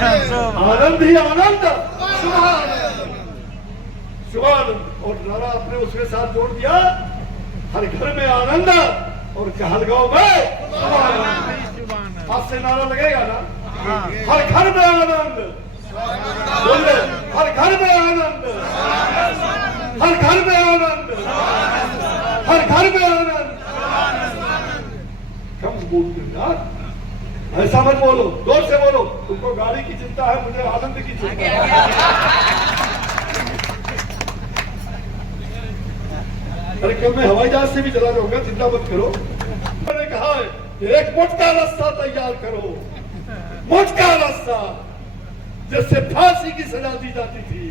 आनंद ही आनंद, शुभानंद। और नारा आपने उसके साथ जोड़ दिया, हर घर में आनंद और कहलगांव में शुभानंद। आज से नारा लगेगा ना, हर घर में आनंद, बोले हर घर में आनंद, हर घर में आनंद, हर घर में आनंद। कम बोलते यार, ऐसा मत बोलो, जोर से बोलो। तुमको गाड़ी की चिंता है, मुझे आनंद की चिंता है। अरे कल मैं हवाई जहाज से भी चला जाऊंगा, चिंता मत करो। मैंने कहा है एक मोटका रास्ता तैयार करो, मोटका रास्ता जिससे फांसी की सजा दी जाती थी,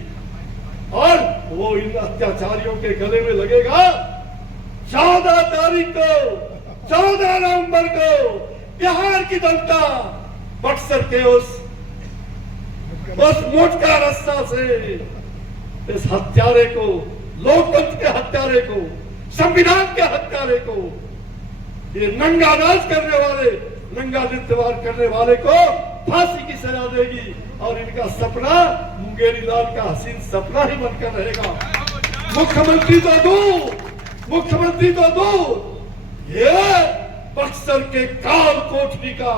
और वो इन अत्याचारियों के गले में लगेगा 14 तारीख को, 14 नवंबर को बिहार की जनता बक्सर के उस मोटका रास्ता से इस हत्यारे को, लोकतंत्र के हत्यारे को, संविधान के हत्यारे को, ये नंगा नाच करने वाले, नंगा नृत्यवार करने वाले को फांसी की सजा देगी। और इनका सपना मुंगेरी लाल का हसीन सपना ही बनकर रहेगा। मुख्यमंत्री तो दूर, मुख्यमंत्री तो दूर, ये बक्सर के काल कोठरी का,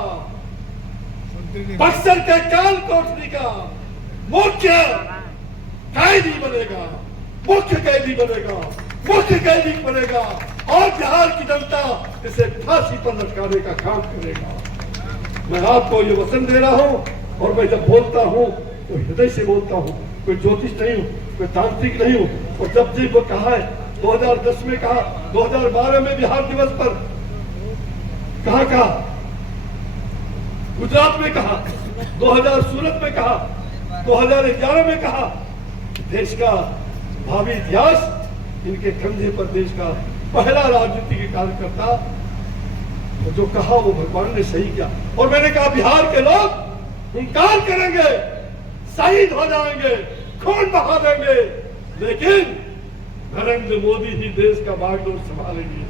बक्सर के काल कोठरी का मुख्य कैदी बनेगा, मुख्य कैदी बनेगा, मुख्य कैदी बनेगा। और बिहार की जनता इसे फांसी पर लटकाने का काम करेगा। मैं आपको ये वचन दे रहा हूं, और मैं जब बोलता हूं तो हृदय से बोलता हूं, कोई ज्योतिष नहीं हूं, कोई तांत्रिक नहीं हूं। और जब जी वो कहा है 2010 में कहा, 2012 में बिहार दिवस पर कहा, गुजरात में कहा, 2000 सूरत में कहा, 2011 में कहा, देश का भावी इतिहास इनके कंधे पर, देश का पहला राजनीतिक कार्यकर्ता, जो कहा वो भगवान ने सही किया। और मैंने कहा बिहार के लोग इनकार करेंगे, शहीद हो जाएंगे, खून बहा देंगे, लेकिन नरेंद्र मोदी ही देश का बागडोर संभालेंगे।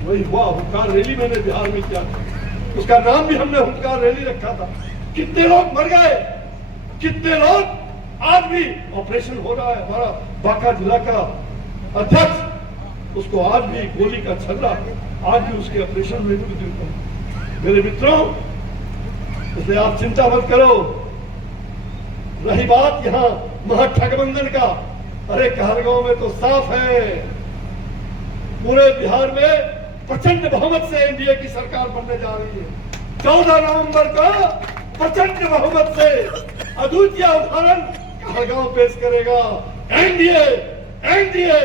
वही हुआ। हुंकार रैली मैंने बिहार में किया, उसका नाम भी हमने हुंकार रैली रखा था। कितने लोग मर गए, कितने लोग, आज भी ऑपरेशन हो रहा है। हमारा बांका जिला का अध्यक्ष, उसको आज भी गोली का छर्रा, आज भी उसके ऑपरेशन में मृत्यु। मेरे मित्रों, इसलिए आप चिंता मत करो। रही बात यहाँ महागठबंधन का, अरे कहलगांव में तो साफ है, पूरे बिहार में प्रचंड बहुमत से एनडीए की सरकार बनने जा रही है। 14 नवंबर को प्रचंड बहुमत से अद्वितीय उदाहरण कहलगांव पेश करेगा। एनडीए, एनडीए,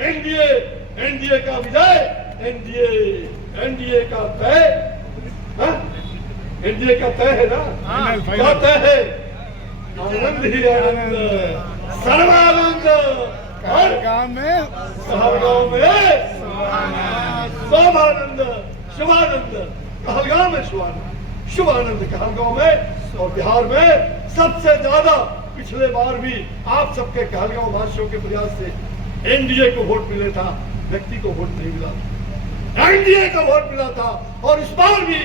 एनडीए, एनडीए का विजय, एनडीए, एनडीए का तय, एनडीए का तय है ना, क्या तय है? आनंद ही आनंद, सर्वानंद, कहलगांव में शुभानंद, शुभानंद, कहलगांव में शुभानंद, शुभानंद कहलगांव में। और बिहार में सबसे ज्यादा पिछले बार भी आप सबके कहलगांव वासियों के प्रयास से एनडीए को वोट मिले था, व्यक्ति को वोट नहीं मिला था, एनडीए को वोट मिला था। और इस बार भी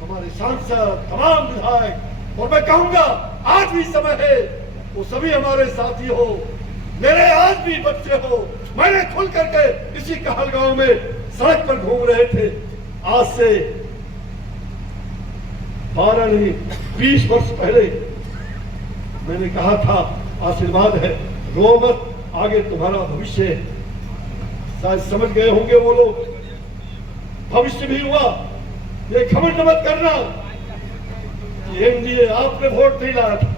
हमारे सांसद, तमाम विधायक, और मैं कहूंगा आज भी समय है, वो सभी हमारे साथी हो, मेरे आज भी बच्चे हो। मैंने खुल करके इसी कहलगांव में सड़क पर घूम रहे थे, आज से 12 नहीं 20 वर्ष पहले मैंने कहा था, आशीर्वाद है, रो मत, आगे तुम्हारा भविष्य है। शायद समझ गए होंगे वो लोग, भविष्य भी हुआ। ये घमंड मत करना कि एनडीए आपने वोट नहीं लाया था,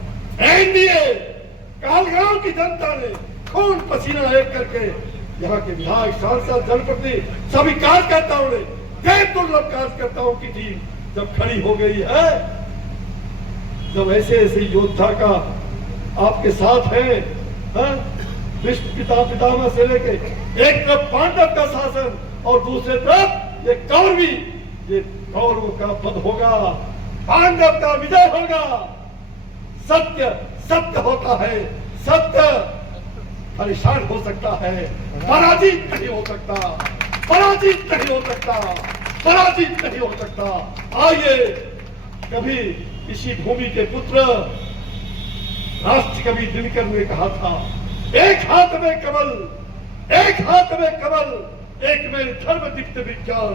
एनडीए कहलगांव की जनता ने खून पसीना एक करके यहाँ के विधायक, सांसद, जनप्रतिनिधि, सभी कार्यकर्ताओं ने, गैर दुर्लभ कार्यकर्ताओं की टीम जब खड़ी हो गई है, जब ऐसे ऐसे योद्धा का आपके साथ है, पितामह से लेके एक तरफ पांडव का शासन और दूसरे तरफ ये कौरवी, ये कौरवों का पद होगा, पांडव का विजय होगा। सत्य सत्य होता है, सत्य परेशान हो सकता है, पराजित नहीं हो सकता, पराजित नहीं हो सकता, पराजित नहीं हो सकता। आइए कभी इसी भूमि के पुत्र राष्ट्र कवि दिनकर ने कहा था, एक हाथ में कमल, एक हाथ में कमल, एक में धर्म दीप्त विज्ञान,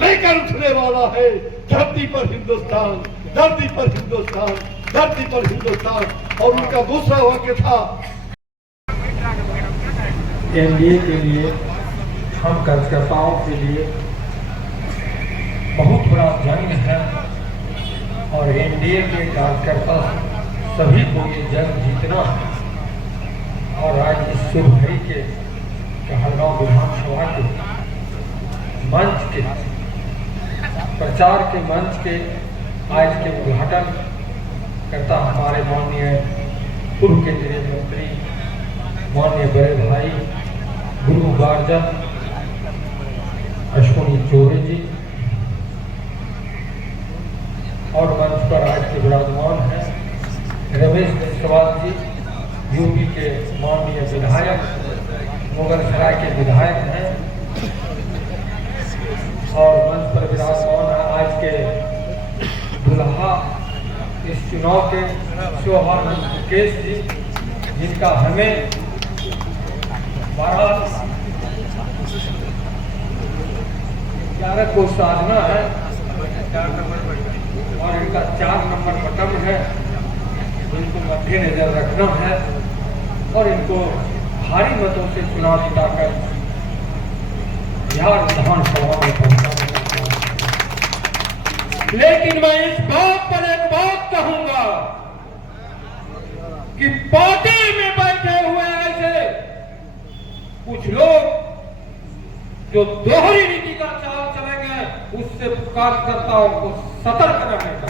लेकर उठने वाला है धरती पर हिंदुस्तान, धरती पर हिंदुस्तान, धरती पर हिंदुस्तान। और उनका दूसरा वाक्य था, एनडीए के लिए, हम कार्यकर्ताओं के लिए बहुत बड़ा जंग है और एनडीए के कार्यकर्ता सभी को ये जंग जीतना है। और आज इस शुभ घड़ी के कहलगांव विधानसभा के मंच के प्रचार के मंच के आज के उद्घाटन करता हमारे माननीय पूर्व केंद्रीय मंत्री माननीय बड़े भाई गुरु गार्जन अश्विनी चौबे जी और मंच पर आज के विराजमान हैं रमेश जायसवाल जी, यूपी के माननीय विधायक, मुगलसराय के विधायक हैं। और मंच पर विराजमान है आज के दुल्हा इस चुनाव के शोभानंद मुकेश जी, जिनका हमें 11 को साधना है और इनका 4 नंबर बटन है, इनको मद्देनजर रखना है और इनको भारी मतों से चुनाव जिताकर बिहार विधानसभा में पहुंचाना। लेकिन मैं इस बात पर एक बात कहूंगा कि पार्टी में बैठे हुए ऐसे कुछ लोग जो दोहरी नीति का चाल चलेंगे, उससे कार्यकर्ताओं को सतर्क रहने का,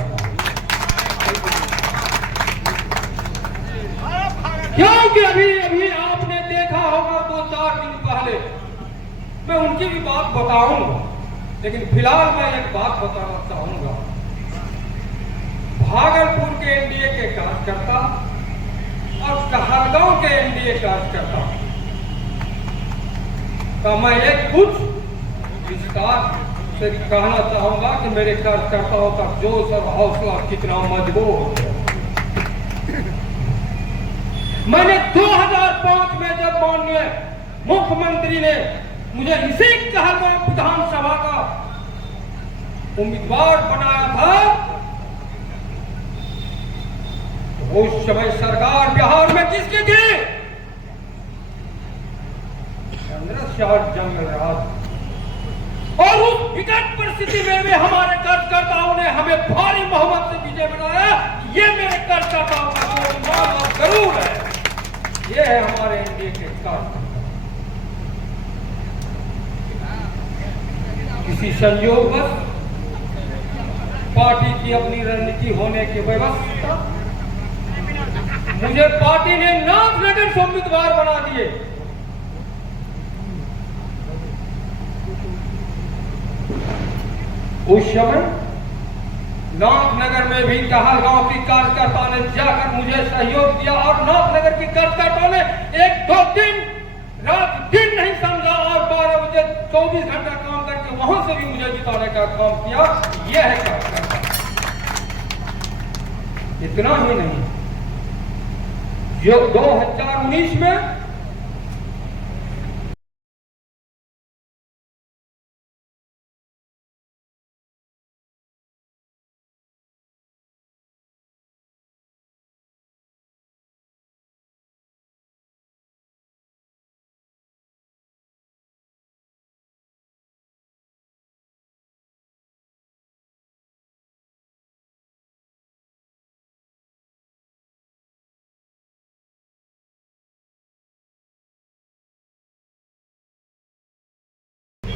क्योंकि अभी आपने देखा होगा 2-4 दिन पहले, मैं उनकी भी बात बताऊंगा, लेकिन फिलहाल मैं एक बात बताना चाहूंगा। भागलपुर के एनडीए के कार्यकर्ता और कहलगांव के एनडीए कार्यकर्ता का मैं एक कुछ विस्तार से कहना चाहूंगा कि मेरे कार्यकर्ताओं का जोश और हौसला कितना मजबूत है। मैंने 2005 में जब माननीय मुख्यमंत्री ने मुझे इसी कहलगांव विधानसभा का उम्मीदवार बनाया था, तो उस समय सरकार बिहार में किसकी थी? चंद्रशेखर जंगल राज। और उस विकट परिस्थिति में भी हमारे कार्यकर्ताओं ने हमें भारी बहुमत से विजय बनाया। ये मेरे कार्यकर्ताओं का जरूर है, ये है हमारे एनडीए के कार्यकर्ता। किसी संयोगवश पार्टी की अपनी रणनीति होने के व्यवस्था मुझे पार्टी ने नाथनगर से उम्मीदवार बना दिए। उस समय नाथनगर में भी कहलगांव की कार्यकर्ता ने जाकर मुझे सहयोग दिया और नाथनगर की कार्यकर्ताओं ने 1-2 दिन रात दिन नहीं समझा और 12 बजे 24 घंटा काम करके वहां से भी मुझे जिताने का काम किया। यह है कार्यकर्ता। इतना ही नहीं, जो 2019 में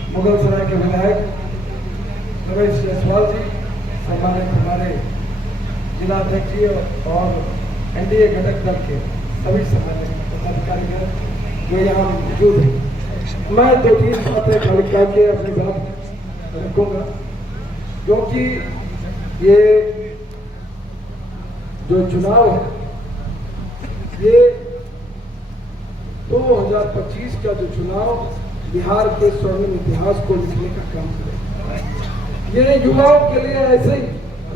मुगलसराय के विधायक रमेश जायसवाल जी, सम्मानित हमारे जिला अध्यक्ष जी और एनडीए घटक दल के सभी सम्मानित पदाधिकारी जो यहाँ मौजूद हैं, मैं 2-3 बातें खाली करके अपनी बात रखूंगा, क्योंकि ये जो चुनाव है ये 2025 का जो चुनाव बिहार के स्वर्णिम इतिहास को लिखने का काम करेगा। ये युवाओं के लिए ऐसे ही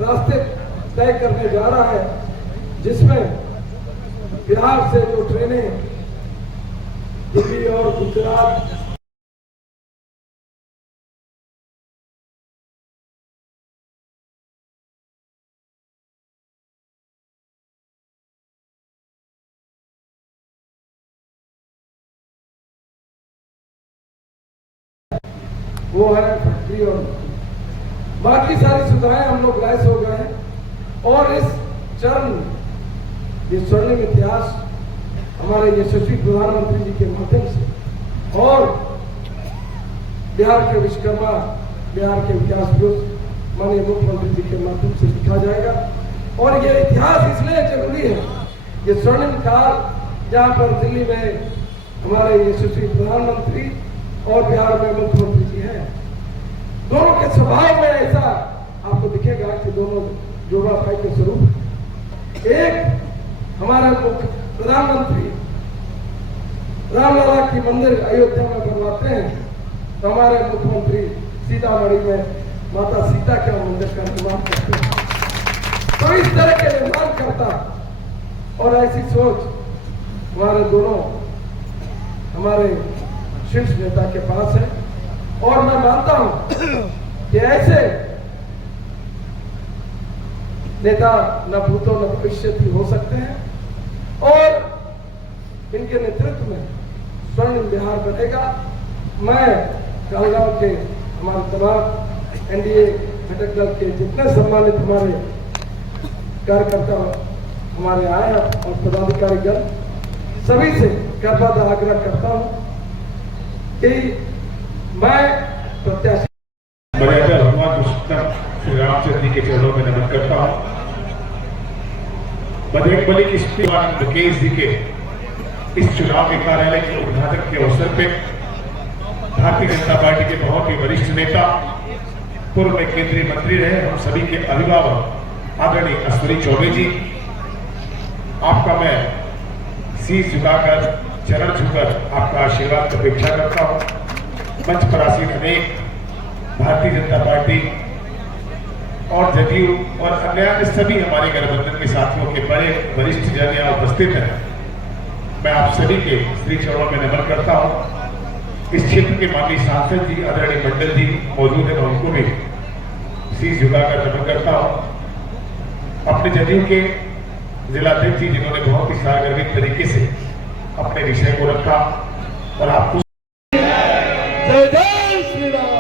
रास्ते तय करने जा रहा है, जिसमें बिहार से जो ट्रेनें दिल्ली और गुजरात वो है फैक्ट्री और बाकी सारी सुविधाएं हम लोग लैस हो गए हैं। और इस चरण ये स्वर्णिम इतिहास हमारे यशस्वी प्रधानमंत्री जी के माध्यम से और बिहार के विश्वकर्मा, बिहार के विकास पुरुष माननीय मुख्यमंत्री जी के माध्यम से लिखा जाएगा। और ये इतिहास इसलिए जरूरी है, ये स्वर्णिम काल जहाँ पर दिल्ली में हमारे यशस्वी प्रधानमंत्री और बिहार में मुख्यमंत्री जी हैं, दोनों के स्वभाव में ऐसा आपको दिखेगा कि दोनों जोड़ा भाई के स्वरूप। एक हमारे मुख्य प्रधानमंत्री रामलला की मंदिर अयोध्या में बनवाते हैं, तो हमारे मुख्यमंत्री सीतामढ़ी में माता सीता के मंदिर का निर्माण करते हैं। तो इस तरह के निर्माण करता और ऐसी सोच हमारे दोनों हमारे शीर्ष नेता के पास है। और मैं मानता हूं कि ऐसे नेता न भूतो न भविष्य भी हो सकते हैं और इनके नेतृत्व में स्वर्णिम बिहार बनेगा। मैं गांव के हमारे तमाम एनडीए घटक दल के जितने सम्मानित हमारे कार्यकर्ता हमारे आए और पदाधिकारीगण सभी से कृपा आग्रह करता हूं कि मैं प्रत्याशी भगवान पुरुषोत्तम श्री रामचंद्र जी के चरणों में नमन करता हूँ। बजरंग बली की शिवानंद मुकेश जी के इस चुनाव के कार्यालय के उद्घाटन के अवसर पे भारतीय जनता पार्टी के बहुत ही वरिष्ठ नेता, पूर्व में केंद्रीय मंत्री रहे, हम सभी के अभिभावक आदरणीय अश्विनी चौबे जी, आपका मैं शीश झुकाकर चरण छूकर आपका आशीर्वाद की अपेक्षा करता हूँ। मंच पर आसीन अनेक भारतीय जनता पार्टी और जदयू और अन्य सभी हमारे गठबंधन के साथियों के बड़े वरिष्ठ जन यहाँ उपस्थित हैं, मैं आप सभी के श्री चरणों में नमन करता हूँ। इस क्षेत्र के माननीय सांसद जी आदरणीय मंडल जी मौजूद है, मैं उनको भी शीश झुकाकर नमन करता हूँ। अपने जदयू के जिलाध्यक्ष जी जिन्होंने बहुत ही सार्वजनिक तरीके से अपने विषय को रखा और आपको जय जय श्री राम।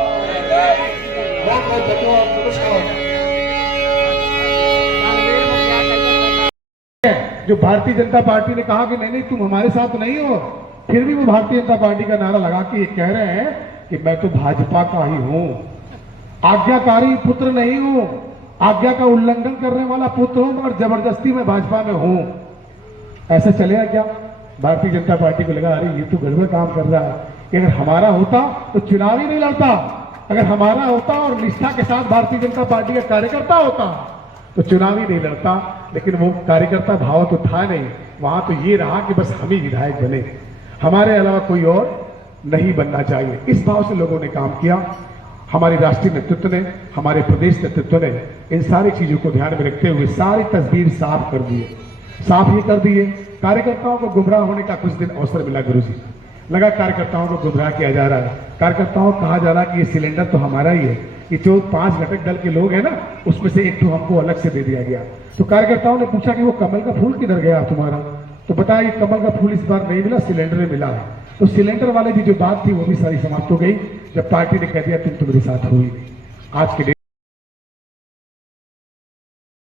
बहुत बहुत धन्यवाद, नमस्कार। जो भारतीय जनता पार्टी ने कहा कि नहीं नहीं तुम हमारे साथ नहीं हो, फिर भी वो भारतीय जनता पार्टी का नारा लगा के ये कह रहे हैं कि मैं तो भाजपा का ही हूं, आज्ञाकारी पुत्र नहीं हूं, आज्ञा का उल्लंघन करने वाला पुत्र हूं और जबरदस्ती में भाजपा में हूं। ऐसा चलेगा क्या? भारतीय जनता पार्टी को लगा अरे ये तो गड़बड़ काम कर रहा है, अगर हमारा होता तो चुनाव ही नहीं लड़ता, अगर हमारा होता और निष्ठा के साथ भारतीय जनता पार्टी का कार्यकर्ता होता तो चुनाव ही नहीं लड़ता। लेकिन वो कार्यकर्ता भाव तो था नहीं, वहां तो ये रहा कि बस हम ही विधायक बने, हमारे अलावा कोई और नहीं बनना चाहिए। इस भाव से लोगों ने काम किया। हमारे राष्ट्रीय नेतृत्व ने, हमारे प्रदेश नेतृत्व ने इन सारी चीजों को ध्यान में रखते हुए सारी तस्वीर साफ कर दिए, साफ ये कर दिए। कार्यकर्ताओं को गुमराह होने का कुछ दिन अवसर मिला, गुरुजी लगा कार्यकर्ताओं को गुमराह किया जा रहा है, कार्यकर्ताओं को कहा जा रहा है कि ये सिलेंडर तो हमारा ही है, ये जो 5 घटक दल के लोग हैं ना उसमें से एक तो हमको अलग से दे दिया गया। तो कार्यकर्ताओं ने पूछा कि वो कमल का फूल किधर गया तुम्हारा, तो बताया कि कमल का फूल इस बार नहीं मिला, सिलेंडर में मिला है। तो सिलेंडर वाले की जो बात थी वो भी सारी समाप्त हो गई जब पार्टी ने कह दिया तुम तो मेरे साथ हुई। आज के